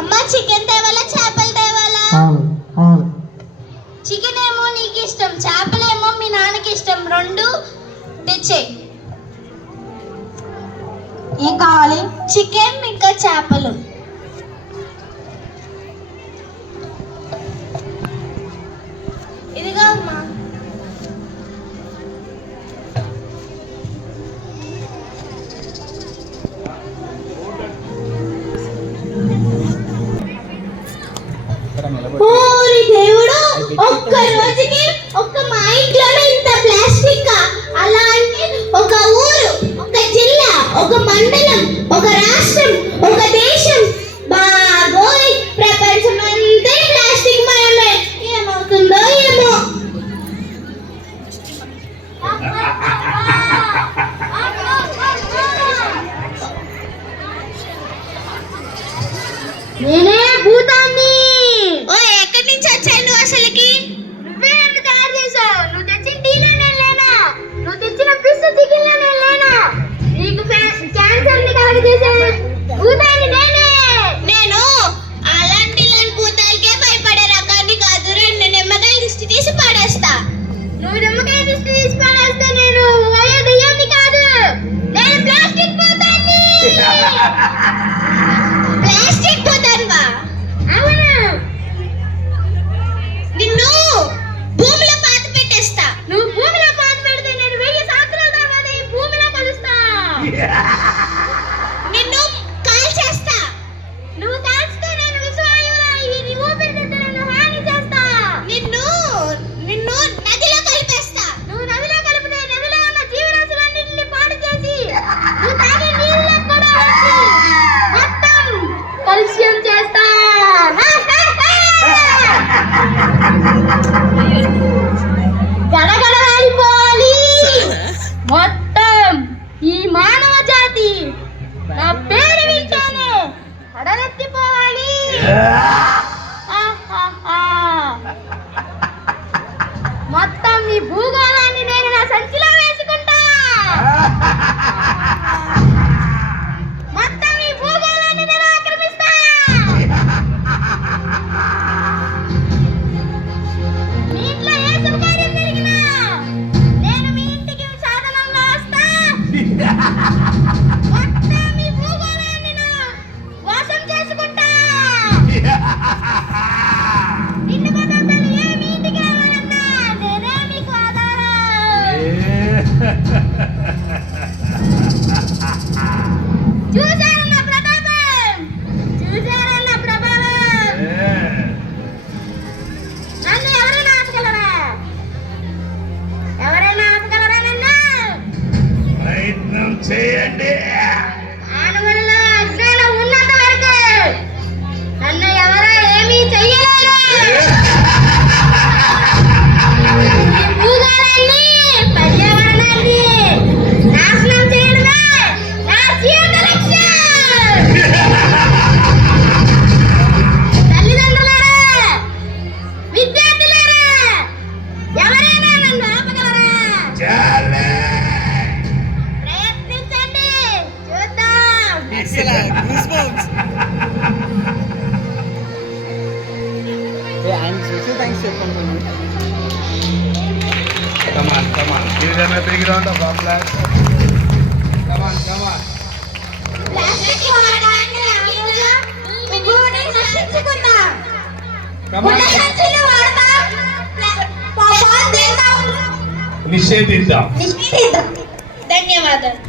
అమ్మా చికెన్ తేవాలా చేపలు తేవాలా? చికెన్ ఏమో నీకు ఇష్టం, చేపలేమో మీ నాన్నకి ఇష్టం, రెండు తెచ్చే. ఏం కావాలి? చికెన్ ఇంకా చేపలు. ఇదిగో అమ్మా. ఓరి దేవుడు, ఒక్క రోజుకి ఒక్క మా ఇంట్లోనే ఇంత ప్లాస్టిక్. అలాంటి ఒక ఊరు, ఒక జిల్లా, ఒక మండలం, ఒక రాష్ట్రం, ఒక దేశం, బాబోయ్ ప్రపంచం అంతే ప్లాస్టిక్ మయమే. ఏమవుతుందో ఏమో. నేనే భూతాన్ని. ఓ ఎక్కడి నుంచి వచ్చాయి నువ్వు అసలుకి? నువ్వే నన్ను తయారు చేసావు. నువ్వు తెచ్చిన టీలో నేను లేనా? నువ్వు తెచ్చిన పిస్తా చికెన్ లో నేను లేనా? నీకు క్యాన్సర్ ని కలగజేసే భూతాన్ని నేనే. నేను అలాంటి భూతాలకే భయపడే రకాన్ని కాదు. రెండు నిమ్మకాయలు దిష్టి తీసి పాడేస్తా. నువ్వు నిమ్మకాయ దిష్టి తీసి పాడేస్తే నేను దయ్యాన్ని కాదు, నేను ప్లాస్టిక్ భూతాన్ని. ప్లాస్టిక్ భూతాన్వా? అవును. నిన్ను భూమిలో పాత పెట్టేస్తా. నువ్వు భూమిలో పాత పెడితే నేను 1000 సంవత్సరాల తర్వాత ఈ భూమిలో కలుస్తా. నిన్ను కాల్చేస్తా. నువ్వు కాల్చితే నేను విశ్వవాయువులో ఈ ఊపిరితిత్తులను హాని చేస్తా. నిన్ను నదిలో కలిపేస్తా. నువ్వు నదిలో కలిపితే నదిలో ఉన్న జీవరాశులన్నింటినీ పాడు చేసి నువ్వు తాగే నీళ్ళలో కూడా వచ్చి మొత్తం కలుష్యం చేస్తా. గడగడలాడిపోవాలి మొత్తం ఈ మానవ జాతి. నా పేరు వింటేనే కడలెత్తిపోవాలి. మొత్తం ఈ భూగోళాన్ని నేను నా సంచిలో వేసుకుంటా. మొత్తం ఈ భూగోళాన్ని నేను ఆక్రమిస్తా. మీ ఇంట్లో ఏ శుభకార్యం జరిగినా నేను మీ ఇంటికి సాధనంలో వస్తా. మొత్తం ఈ భూగోళాన్ని నా వాసం చేసుకుంటా. నిన్ను పదార్థాలు ఏ మీ ఇంటికి రావాలన్నా నేనే మీకు ఆధారం. చూసారన్న ప్రతాపం, చూసారన్న ప్రభావం. నన్ను ఎవరైనా ఆపగలరా? ఎవరైనా ఆపగలరా నన్ను? ప్రయత్నం చేయండి. మానవులలో అజ్ఞానం ఉన్నంత వరకు నన్ను ఎవరో ఏమీ చెయ్యలేరు. ఈ భూగోళాన్ని, పర్యావరణాన్ని నాశనం చేయడమే నా జీవిత లక్ష్యం. తల్లిదండ్రులారా, విద్యార్థులారా, ఎవరైనా నన్ను ఆపగలరా? చాలే. ప్రయత్నించండి, చూద్దాం. Come on. Give them a big round of applause. Come on. Plastic వాడకాన్ని రాకుండా భూమిని రక్షించుకుందాం. Come on. సంచులు వాడతాం, పాపాలు తింటాం, నిషేధిద్దాం. నిషేధిద్దాం.